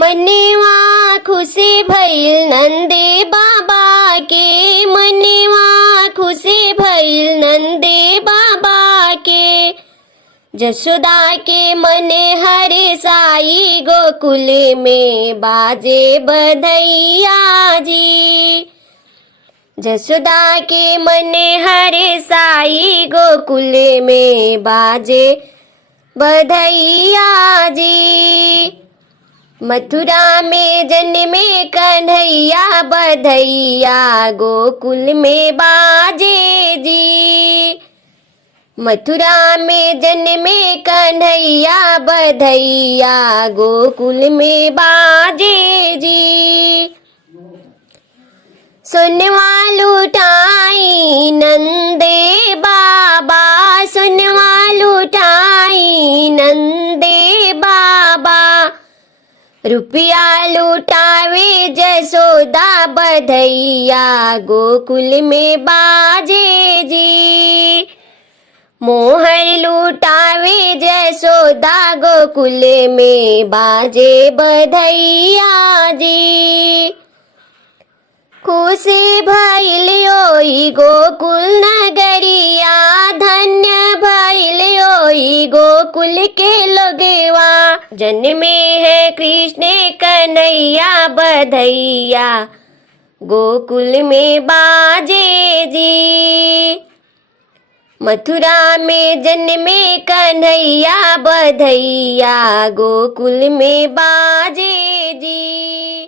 मनेवा खुशी भइल नंदे बाबा के, मनेवा खुशी भइल नंदे बाबा के। जसोदा के मने हरे साई गोकुल में बाजे बधैया जी। जसोदा के मने हरे साई गोकुल में बाजे बधैया जी। मथुरा में जन्मे कन्हैया बधैया गोकुल में बाजे जी। मथुरा में जन्मे कन्हैया बधैया गोकुल में बाजे जी। सुनवा लुटाई नंदे बाबा, सुनवा लुटाई नंदे बाबा। रुपया लुटावे जसोदा बधैया गोकुल में बाजे जी। मोहर लुटावे जसोदा गोकुल में बाजे बधैया जी। खुशी भइल ओई गोकुल नगरिया, धन्य भइल ओई गोकुल के लोगवा। जन्मे है कृष्ण कन्हैया बधैया गोकुल में बाजे जी। मथुरा में जन्मे कन्हैया बधैया गोकुल में बाजे जी।